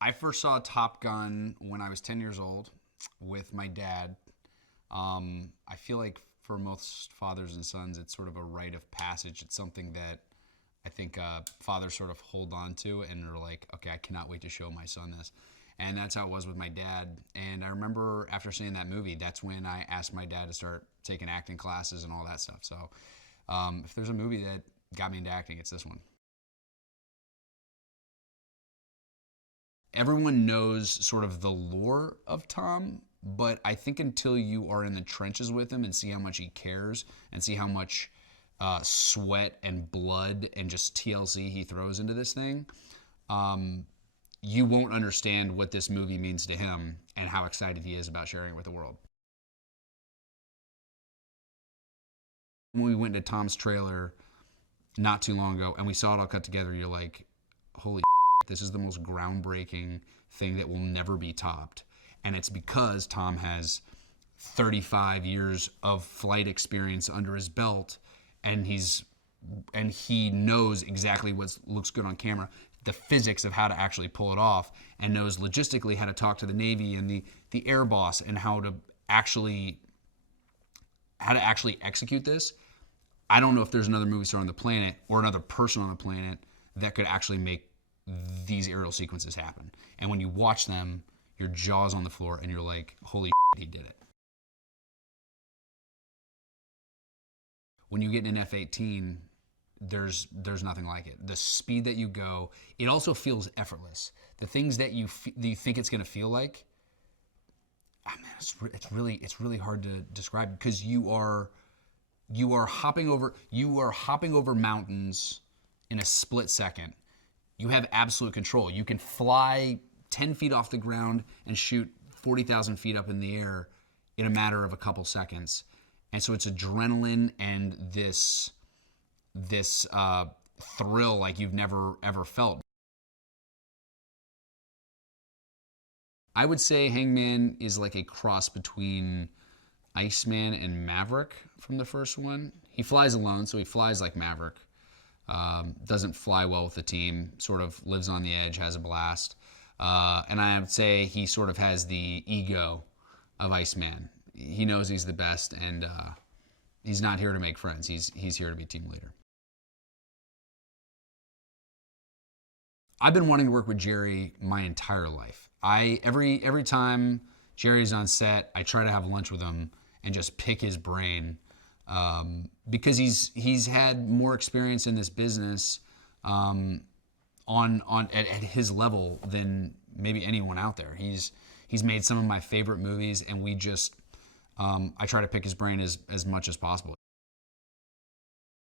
I first saw Top Gun when I was 10 years old with my dad. I feel like for most fathers and sons, it's sort of a rite of passage. It's something that I think fathers sort of hold on to and are like, okay, I cannot wait to show my son this. And that's how it was with my dad. And I remember after seeing that movie, that's when I asked my dad to start taking acting classes and all that stuff. So if there's a movie that got me into acting, it's this one. Everyone knows sort of the lore of Tom, but I think until you are in the trenches with him and see how much he cares and see how much sweat and blood and just TLC he throws into this thing, you won't understand what this movie means to him and how excited he is about sharing it with the world. When we went to Tom's trailer not too long ago and we saw it all cut together, you're like, holy shit, this is the most groundbreaking thing that will never be topped. And it's because Tom has 35 years of flight experience under his belt, and he knows exactly what looks good on camera, the physics of how to actually pull it off, and knows logistically how to talk to the Navy and the air boss and how to actually execute this. I don't know if there's another movie star on the planet or another person on the planet that could actually make these aerial sequences happen. And when you watch them, your jaw's on the floor and you're like, holy shit, he did it. When you get in an F-18, there's nothing like it. The speed that you go, it also feels effortless. The things that you think it's going to feel like, I mean, it's really hard to describe because you are hopping over mountains in a split second. You have absolute control. You can fly 10 feet off the ground and shoot 40,000 feet up in the air in a matter of a couple seconds. And so it's adrenaline and this thrill like you've never ever felt. I would say Hangman is like a cross between Iceman and Maverick from the first one. He flies alone, so he flies like Maverick. Doesn't fly well with the team, sort of lives on the edge, has a blast. And I would say he sort of has the ego of Iceman. He knows he's the best, and he's not here to make friends. He's here to be team leader. I've been wanting to work with Jerry my entire life. Every time Jerry's on set, I try to have lunch with him and just pick his brain because he's had more experience in this business at his level than maybe anyone out there. He's made some of my favorite movies, and I try to pick his brain as much as possible.